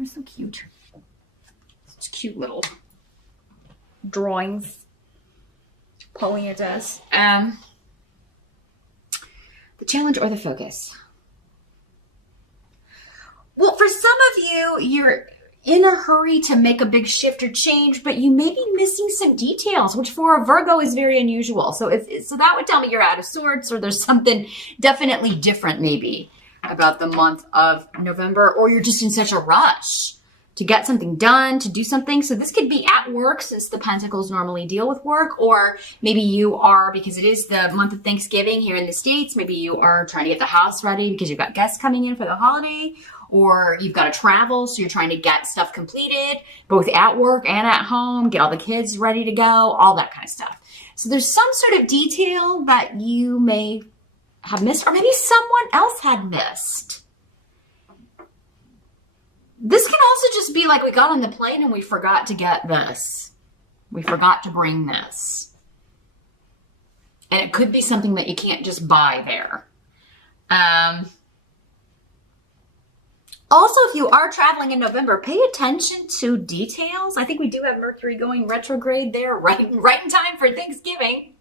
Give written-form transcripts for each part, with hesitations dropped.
They're so cute. Such cute little drawings. Pauline does. The challenge or the focus? Well, for some of you, you're in a hurry to make a big shift or change, but you may be missing some details, which for a Virgo is very unusual. So so that would tell me you're out of sorts, or there's something definitely different maybe about the month of November, or you're just in such a rush to get something done, to do something. So this could be at work, since the Pentacles normally deal with work, or maybe you are, because it is the month of Thanksgiving here in the States, maybe you are trying to get the house ready because you've got guests coming in for the holiday, or you've got to travel, so you're trying to get stuff completed, both at work and at home, get all the kids ready to go, all that kind of stuff. So there's some sort of detail that you may have missed, or maybe someone else had missed. This can also just be like we got on the plane and we forgot to get this. We forgot to bring this. And it could be something that you can't just buy there. Also, if you are traveling in November, pay attention to details. I think we do have Mercury going retrograde there right in time for Thanksgiving.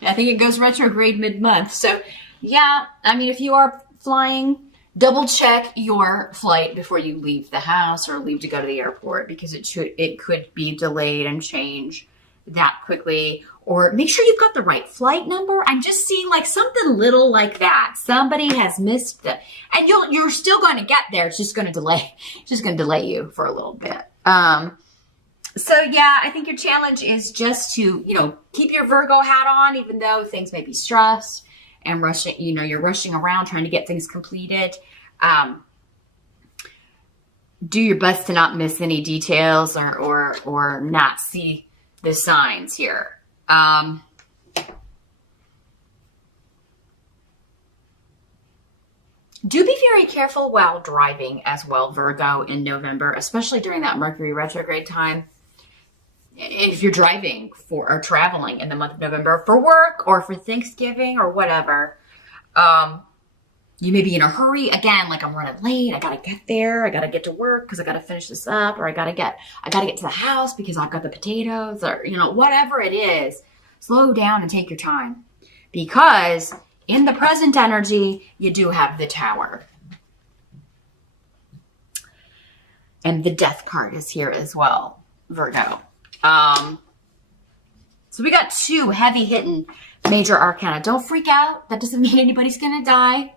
I think it goes retrograde mid-month. So, yeah, I mean, if you are flying, double check your flight before you leave the house or leave to go to the airport, because it could be delayed and change that quickly. Or make sure you've got the right flight number. I'm just seeing like something little like that. Somebody has missed it, and you're still going to get there. It's just going to delay you for a little bit. So yeah, I think your challenge is just to, keep your Virgo hat on, even though things may be stressed and rushing, you're rushing around trying to get things completed. Do your best to not miss any details or not see the signs here. Do be very careful while driving as well, Virgo, in November, especially during that Mercury retrograde time. If you're driving or traveling in the month of November for work or for Thanksgiving or whatever, you may be in a hurry. Again, like I'm running late. I got to get there. I got to get to work because I got to finish this up, or I got to get to the house because I've got the potatoes, or, whatever it is. Slow down and take your time, because in the present energy, you do have the Tower. And the Death card is here as well, Virgo. So we got two heavy hitting major arcana. Don't freak out. That doesn't mean anybody's going to die.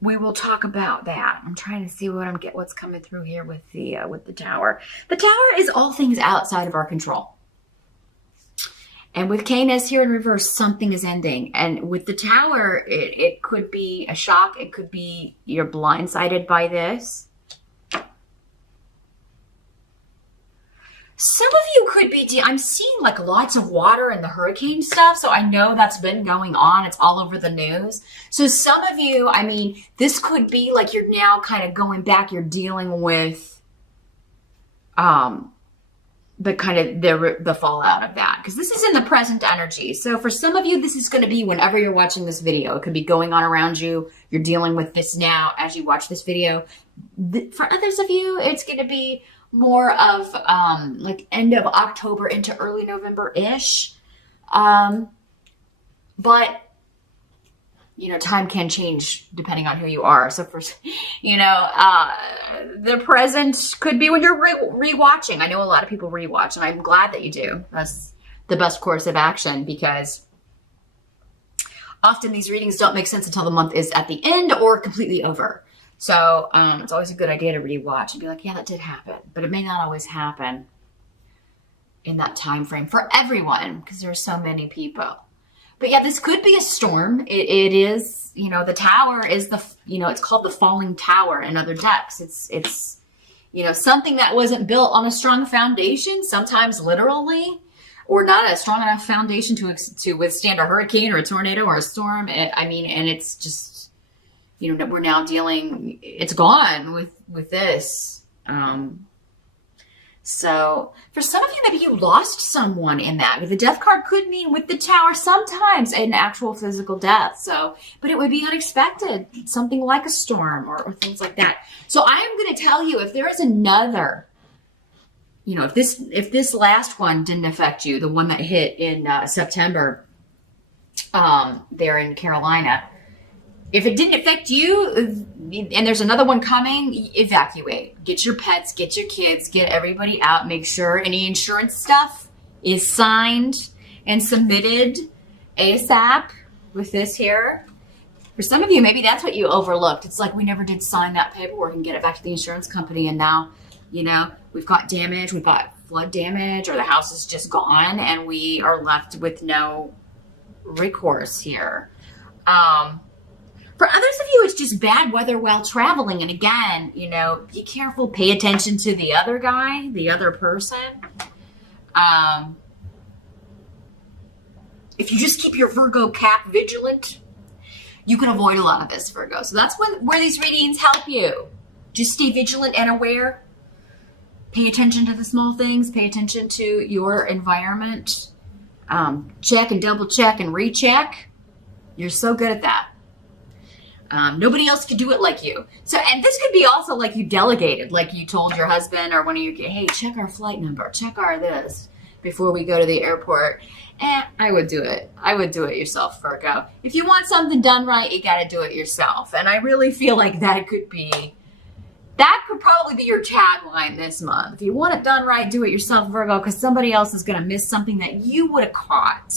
We will talk about that. I'm trying to see what's coming through here with the Tower. The Tower is all things outside of our control. And with Canis here in reverse, something is ending. And with the Tower, it could be a shock. It could be you're blindsided by this. Some of you could be, I'm seeing like lots of water and the hurricane stuff. So I know that's been going on. It's all over the news. So some of you, this could be like you're now kind of going back. You're dealing with the kind of the fallout of that, because this is in the present energy. So for some of you, this is going to be whenever you're watching this video. It could be going on around you. You're dealing with this now as you watch this video. For others of you, it's going to be more of like end of October into early November-ish. But time can change depending on who you are. So for, the present could be when you're rewatching. I know a lot of people rewatch, and I'm glad that you do. That's the best course of action, because often these readings don't make sense until the month is at the end or completely over. So it's always a good idea to rewatch and be like, yeah, that did happen. But it may not always happen in that time frame for everyone, because there are so many people. But yeah, this could be a storm. It is, the Tower is it's called the Falling Tower in other decks. It's something that wasn't built on a strong foundation, sometimes literally, or not a strong enough foundation to withstand a hurricane or a tornado or a storm. And it's just, we're now dealing, it's gone with this. So for some of you, maybe you lost someone in that. The death card could mean with the Tower sometimes an actual physical death. So, but it would be unexpected, something like a storm or things like that. So I am going to tell you, if there is another, you know, if this last one didn't affect you, the one that hit in September, there in Carolina, if it didn't affect you and there's another one coming, evacuate. Get your pets, get your kids, get everybody out. Make sure any insurance stuff is signed and submitted ASAP with this here. For some of you, maybe that's what you overlooked. It's like we never did sign that paperwork and get it back to the insurance company. And now, you know, we've got damage, we've got flood damage, or the house is just gone and we are left with no recourse here. For others of you, it's just bad weather while traveling. And again, you know, be careful. Pay attention to the other guy, the other person. If you just keep your Virgo cap vigilant, you can avoid a lot of this, Virgo. So that's where these readings help you. Just stay vigilant and aware. Pay attention to the small things. Pay attention to your environment. Check and double check and recheck. You're so good at that. Nobody else could do it like you. So, and this could be also like you delegated, like you told your husband or one of your kids, hey, check our flight number, check our this before we go to the airport. And I would do it. I would do it yourself, Virgo. If you want something done right, you got to do it yourself. And I really feel like that could probably be your tagline this month. If you want it done right, do it yourself, Virgo, because somebody else is going to miss something that you would have caught.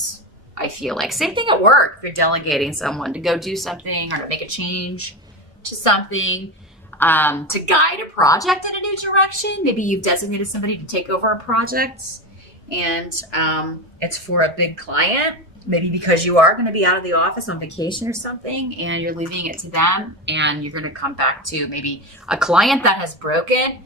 I feel like same thing at work. If you're delegating someone to go do something or to make a change to something, to guide a project in a new direction. Maybe you've designated somebody to take over a project and it's for a big client. Maybe because you are going to be out of the office on vacation or something and you're leaving it to them and you're going to come back to maybe a client that has broken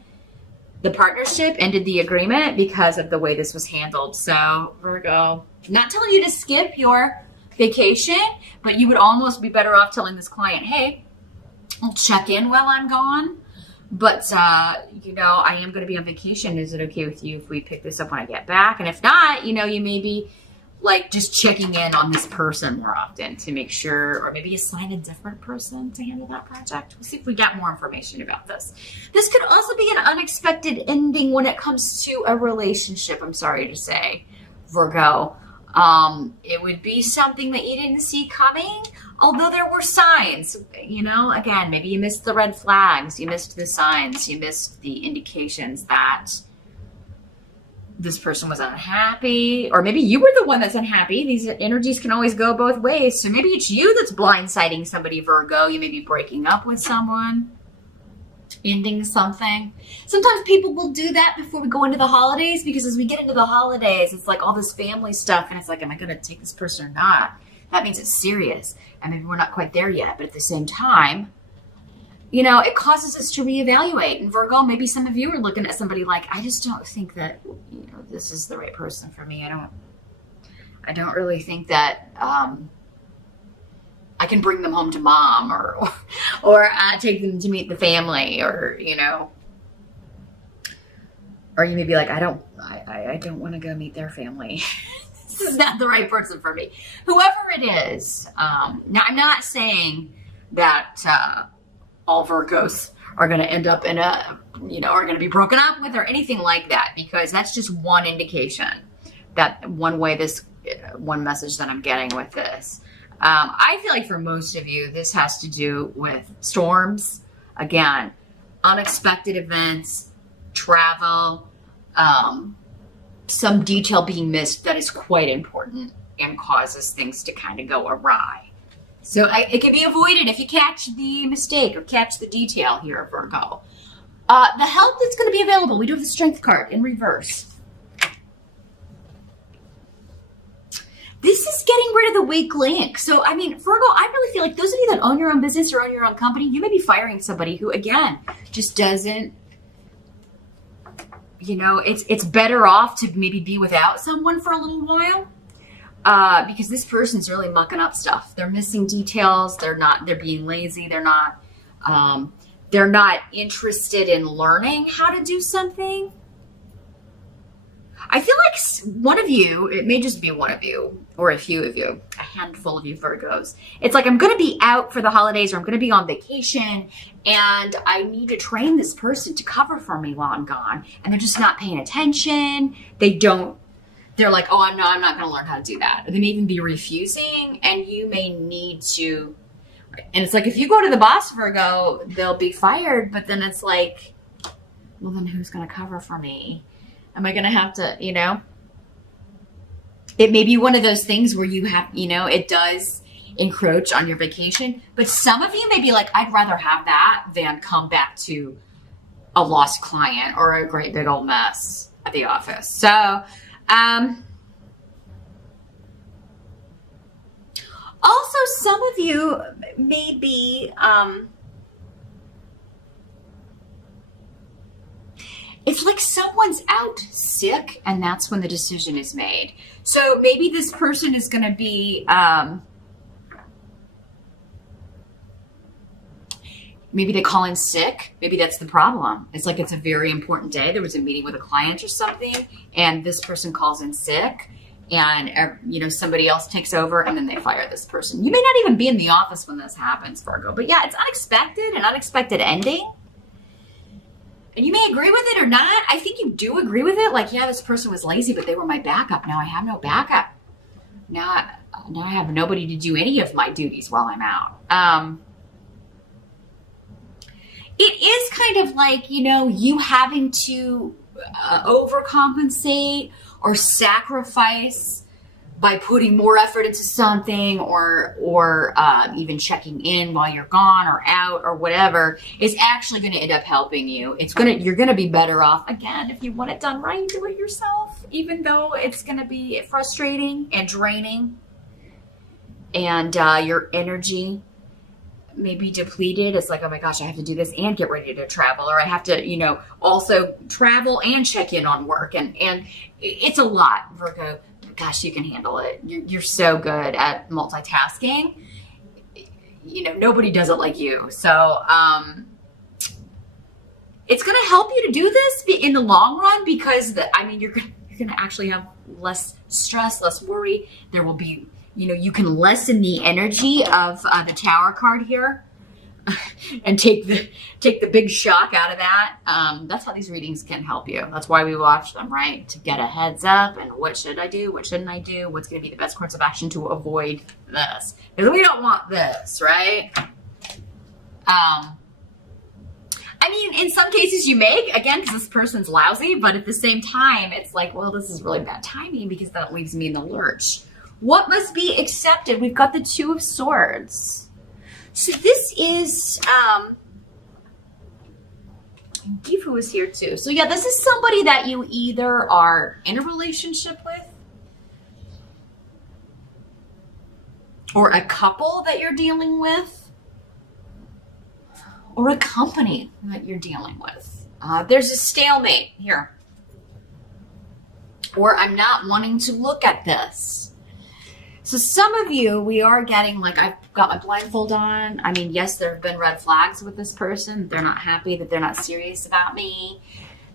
the partnership, ended the agreement because of the way this was handled. So Virgo, I'm not telling you to skip your vacation, but you would almost be better off telling this client, hey, I'll check in while I'm gone, but you know, I am going to be on vacation. Is it okay with you if we pick this up when I get back? And if not, you know, you may be like just checking in on this person more often to make sure, or maybe assign a different person to handle that project. We'll see if we get more information about this. This could also be an unexpected ending when it comes to a relationship, I'm sorry to say, Virgo. It would be something that you didn't see coming, although there were signs. You know, again, maybe you missed the red flags, you missed the signs, you missed the indications that this person was unhappy, or maybe you were the one that's unhappy. These energies can always go both ways. So maybe it's you that's blindsiding somebody, Virgo. You may be breaking up with someone, ending something. Sometimes people will do that before we go into the holidays, because as we get into the holidays, it's like all this family stuff, and it's like, am I going to take this person or not? That means it's serious, and maybe we're not quite there yet. But at the same time, you know, it causes us to reevaluate. And Virgo, maybe some of you are looking at somebody like, I just don't think that, you know, this is the right person for me. I don't really think that I can bring them home to mom, or take them to meet the family, or, you know, or you may be like, I don't want to go meet their family. This is not the right person for me. Whoever it is. Now, I'm not saying that all Virgos are going to end up in are going to be broken up with or anything like that, because that's just one indication, that one message that I'm getting with this. I feel like for most of you, this has to do with storms. Again, unexpected events, travel, some detail being missed that is quite important and causes things to kind of go awry. So it can be avoided if you catch the mistake or catch the detail here, Virgo. The help that's going to be available, we do have the Strength card in reverse. This is getting rid of the weak link. So, I mean, Virgo, I really feel like those of you that own your own business or own your own company, you may be firing somebody who, again, just doesn't, you know, it's better off to maybe be without someone for a little while. Because this person's really mucking up stuff. They're missing details. They're being lazy. They're not interested in learning how to do something. I feel like one of you, it may just be one of you or a few of you, a handful of you Virgos. It's like, I'm going to be out for the holidays or I'm going to be on vacation and I need to train this person to cover for me while I'm gone. And they're just not paying attention. They're like, oh, I'm not going to learn how to do that. Or they may even be refusing and you may need to. And it's like, if you go to the boss, Virgo, they'll be fired. But then it's like, well, then who's going to cover for me? Am I going to have to, it may be one of those things where you have, it does encroach on your vacation. But some of you may be like, I'd rather have that than come back to a lost client or a great big old mess at the office. So, also some of you may be, it's like someone's out sick and that's when the decision is made. So maybe this person is going to be, maybe they call in sick. Maybe that's the problem. It's like, it's a very important day. There was a meeting with a client or something and this person calls in sick and, somebody else takes over and then they fire this person. You may not even be in the office when this happens, Virgo, but yeah, it's unexpected, an unexpected ending. And you may agree with it or not. I think you do agree with it. Like, yeah, this person was lazy, but they were my backup. Now I have no backup. Now I have nobody to do any of my duties while I'm out. It is kind of like, you having to overcompensate or sacrifice by putting more effort into something or even checking in while you're gone or out or whatever is actually going to end up helping you. You're going to be better off, again, if you want it done right, do it yourself, even though it's going to be frustrating and draining and your energy may be depleted. It's like, oh my gosh, I have to do this and get ready to travel, or I have to, also travel and check in on work. And it's a lot, Virgo. Gosh, you can handle it. You're so good at multitasking. Nobody does it like you. So it's going to help you to do this in the long run because you're going to actually have less stress, less worry. There will be, you can lessen the energy of the Tower card here and take the big shock out of that. That's how these readings can help you. That's why we watch them, right? To get a heads up and what should I do? What shouldn't I do? What's going to be the best course of action to avoid this? Because we don't want this, right? In some cases you may, again, because this person's lousy, but at the same time, it's like, well, this is really bad timing because that leaves me in the lurch. What must be accepted? We've got the Two of Swords. So this is, Gifu is here too. So yeah, this is somebody that you either are in a relationship with or a couple that you're dealing with or a company that you're dealing with. There's a stalemate here. Or I'm not wanting to look at this. So some of you, we are getting like, I've got my blindfold on. Yes, there have been red flags with this person. They're not happy that they're not serious about me.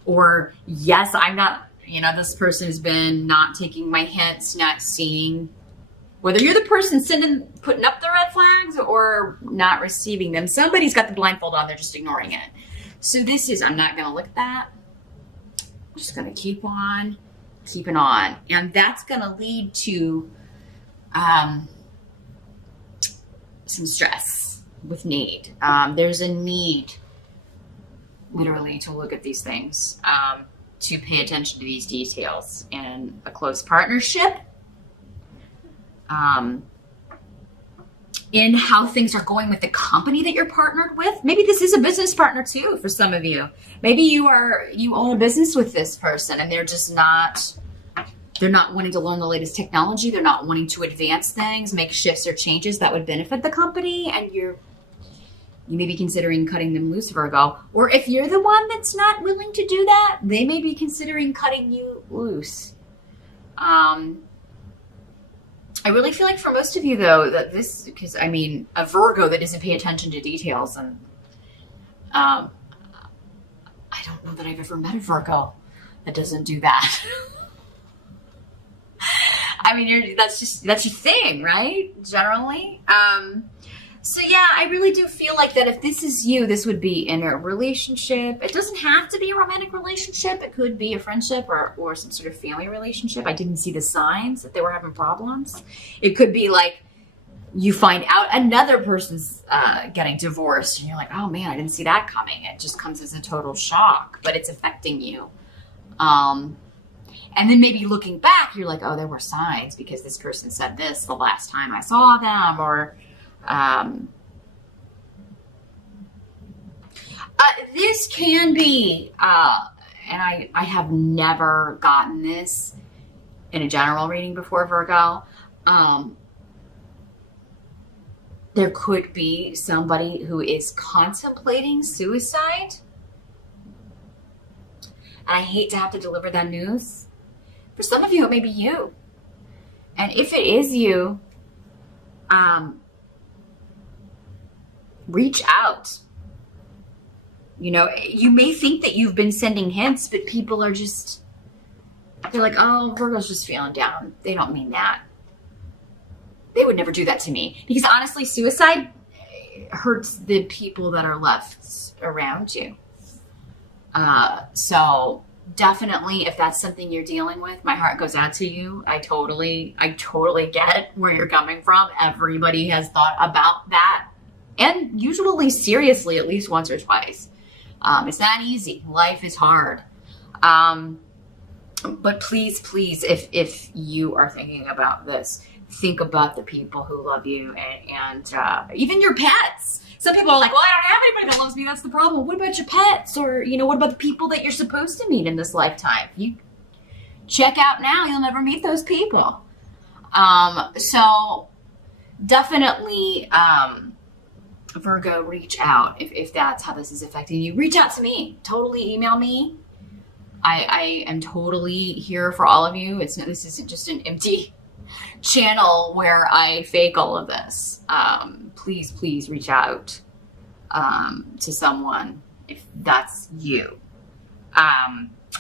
Or yes, I'm not, this person has been not taking my hints, not seeing, whether you're the person putting up the red flags or not receiving them. Somebody's got the blindfold on, they're just ignoring it. So this is, I'm not going to look at that. I'm just going to keep on keeping on. And that's going to lead to some stress with need. There's a need literally to look at these things, to pay attention to these details in a close partnership, in how things are going with the company that you're partnered with. Maybe this is a business partner too for some of you. Maybe you own a business with this person and they're not wanting to learn the latest technology. They're not wanting to advance things, make shifts or changes that would benefit the company. And you may be considering cutting them loose, Virgo. Or if you're the one that's not willing to do that, they may be considering cutting you loose. I really feel like for most of you though, that this, because a Virgo that doesn't pay attention to details, and I don't know that I've ever met a Virgo that doesn't do that. I mean, that's your thing, right? Generally. So yeah, I really do feel like that if this is you, this would be in a relationship. It doesn't have to be a romantic relationship. It could be a friendship or some sort of family relationship. I didn't see the signs that they were having problems. It could be like you find out another person's getting divorced and you're like, oh man, I didn't see that coming. It just comes as a total shock, but it's affecting you. And then maybe looking back, you're like, oh, there were signs because this person said this the last time I saw them, or this can be, and I have never gotten this in a general reading before, Virgo. There could be somebody who is contemplating suicide. And I hate to have to deliver that news. For some of you, it may be you. And if it is you, reach out. You know, you may think that you've been sending hints, but people are just, they're like, oh, Virgo's just feeling down. They don't mean that. They would never do that to me. Because honestly, suicide hurts the people that are left around you. So definitely, if that's something you're dealing with, my heart goes out to you. I totally get where you're coming from. Everybody has thought about that. And usually seriously, at least once or twice. It's not easy. Life is hard. But please, if you are thinking about this, think about the people who love you and even your pets. Some people are like, well, I don't have anybody that loves me. That's the problem. What about your pets? Or, you know, what about the people that you're supposed to meet in this lifetime? You check out now. You'll never meet those people. So definitely, Virgo, reach out if that's how this is affecting you. Reach out to me. Totally email me. I am totally here for all of you. This isn't just an empty channel where I fake all of this. Please reach out to someone if that's you.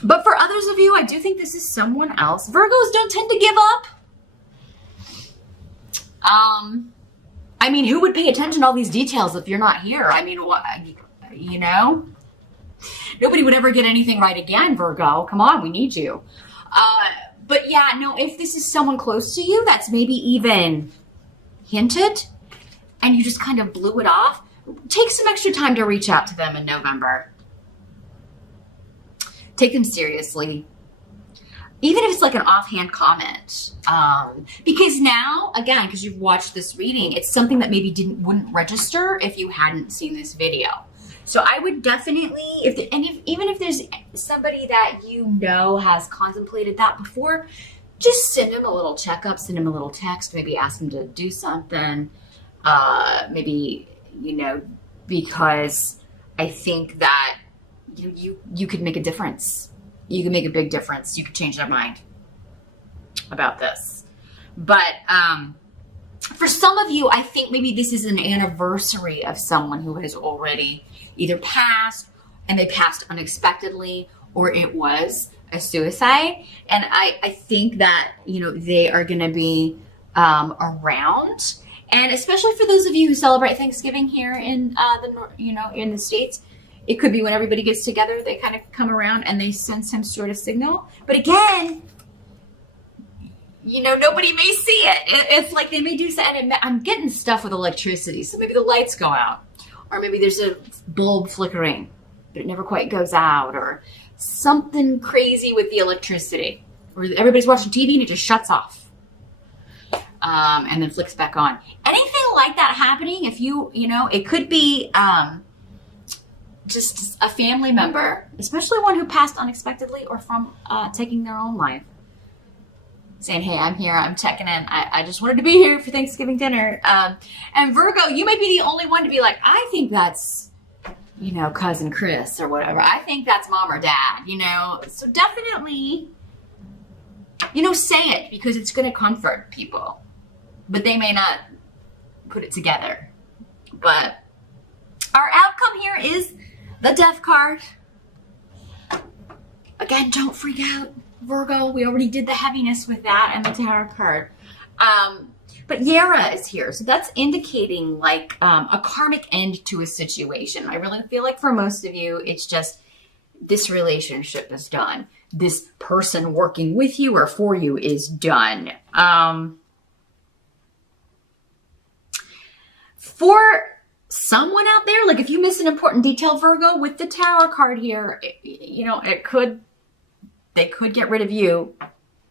But for others of you, I do think this is someone else. Virgos don't tend to give up. I mean, who would pay attention to all these details if you're not here? I mean, what, you know? Nobody would ever get anything right again, Virgo. Come on, we need you. But yeah, no, if this is someone close to you that's maybe even hinted and you just kind of blew it off, take some extra time to reach out to them in November. Take them seriously. Even if it's like an offhand comment. Because now, again, because you've watched this reading, it's something that maybe wouldn't register if you hadn't seen this video. So I would definitely, even if there's somebody that you know has contemplated that before, just send him a little checkup, send him a little text, maybe ask him to do something. Maybe, you know, because I think that you could make a difference. You can make a big difference. You could change their mind about this. But for some of you, I think maybe this is an anniversary of someone who has already either passed and they passed unexpectedly, or it was a suicide. And I think that, you know, they are going to be around. And especially for those of you who celebrate Thanksgiving here in in the States, it could be when everybody gets together, they kind of come around and they send some sort of signal. But again, you know, nobody may see it. It's like they may do something. I'm getting stuff with electricity, so maybe the lights go out. Or maybe there's a bulb flickering, but it never quite goes out. Or something crazy with the electricity. Or everybody's watching TV and it just shuts off. And then flicks back on. Anything like that happening, if you know, it could be just a family member, especially one who passed unexpectedly or from taking their own life. Saying, hey, I'm here, I'm checking in. I just wanted to be here for Thanksgiving dinner. And Virgo, you may be the only one to be like, I think that's, you know, cousin Chris or whatever. I think that's mom or dad, you know. So definitely, you know, say it because it's going to comfort people. But they may not put it together. But our outcome here is the Death card. Again, don't freak out. Virgo, we already did the heaviness with that and the tarot card. But Yara is here. So that's indicating like a karmic end to a situation. I really feel like for most of you, it's just this relationship is done. This person working with you or for you is done. For someone out there, like if you miss an important detail, Virgo, with the Tower card here, they could get rid of you,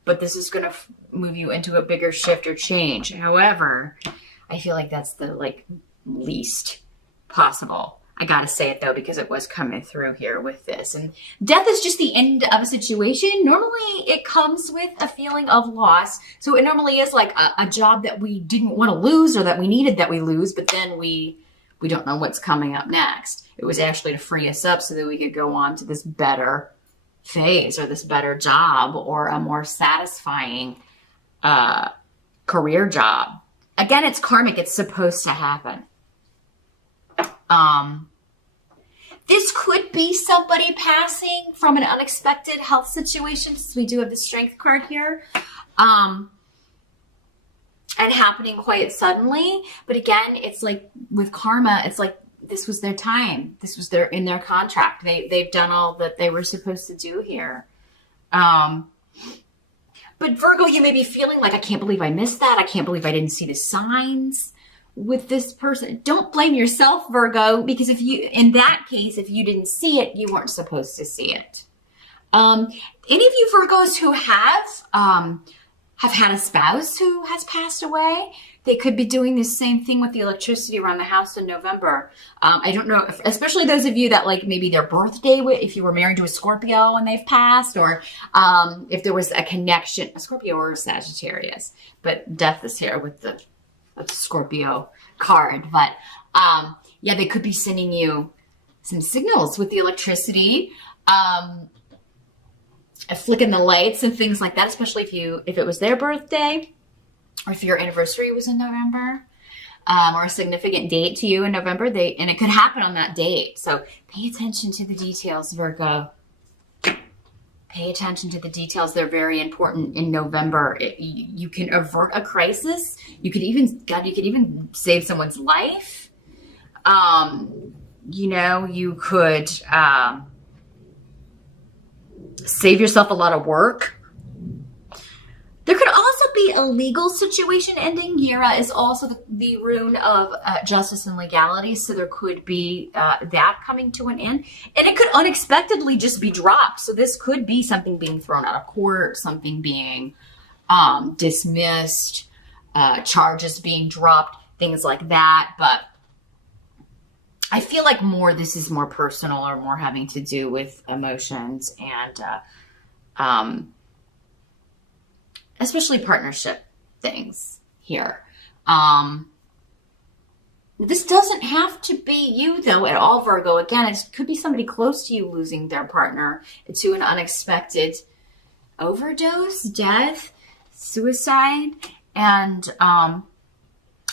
but this is going to move you into a bigger shift or change. However, I feel like that's the least possible. I got to say it though, because it was coming through here with this. And death is just the end of a situation. Normally it comes with a feeling of loss. So it normally is like a job that we didn't want to lose or that we needed that we lose, but then we don't know what's coming up next. It was actually to free us up so that we could go on to this better phase or this better job or a more satisfying career job. Again, it's karmic. It's supposed to happen. This could be somebody passing from an unexpected health situation, since we do have the Strength card here, and happening quite suddenly. But again, it's like with karma, it's like this was their time. This was in their contract. They've done all that they were supposed to do here. But Virgo, you may be feeling like, I can't believe I missed that. I can't believe I didn't see the signs with this person. Don't blame yourself, Virgo, because in that case, if you didn't see it, you weren't supposed to see it. Any of you Virgos who have had a spouse who has passed away, they could be doing the same thing with the electricity around the house in November. I don't know, especially those of you that like maybe their birthday, if you were married to a Scorpio and they've passed, or if there was a connection, a Scorpio or a Sagittarius. But death is here with the Scorpio card. But yeah, they could be sending you some signals with the electricity, flicking the lights and things like that, especially if it was their birthday, or if your anniversary was in November, or a significant date to you in November, and it could happen on that date. So pay attention to the details, Virgo. Pay attention to the details. They're very important in November. You can avert a crisis. You could even save someone's life. You could save yourself a lot of work. There could also be a legal situation ending. Yira is also the rune of justice and legality, so there could be that coming to an end. And it could unexpectedly just be dropped. So this could be something being thrown out of court, something being dismissed, charges being dropped, things like that. But I feel like this is more personal or more having to do with emotions and especially partnership things here. This doesn't have to be you though at all, Virgo. Again, it could be somebody close to you losing their partner to an unexpected overdose, death, suicide. And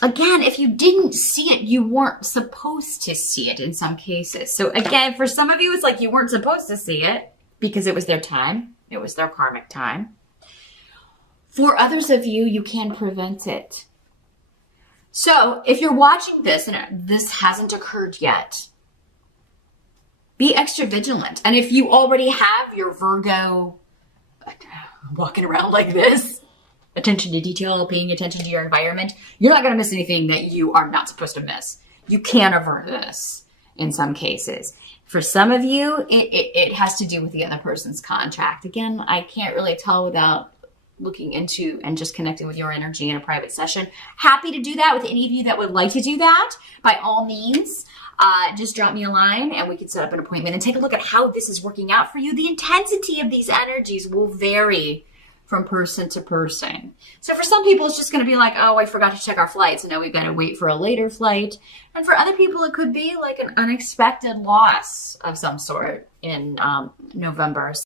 again, if you didn't see it, you weren't supposed to see it in some cases. So again, for some of you, it's like you weren't supposed to see it because it was their time. It was their karmic time. For others of you, you can prevent it. So if you're watching this and this hasn't occurred yet, be extra vigilant. And if you already have your Virgo walking around like this, attention to detail, paying attention to your environment, you're not going to miss anything that you are not supposed to miss. You can avert this in some cases. For some of you, it has to do with the other person's contract. Again, I can't really tell without looking into and just connecting with your energy in a private session. Happy to do that with any of you that would like to do that. By all means, just drop me a line and we can set up an appointment and take a look at how this is working out for you. The intensity of these energies will vary from person to person. So for some people, it's just going to be like, oh, I forgot to check our flights, and now we've got to wait for a later flight. And for other people, it could be like an unexpected loss of some sort in November.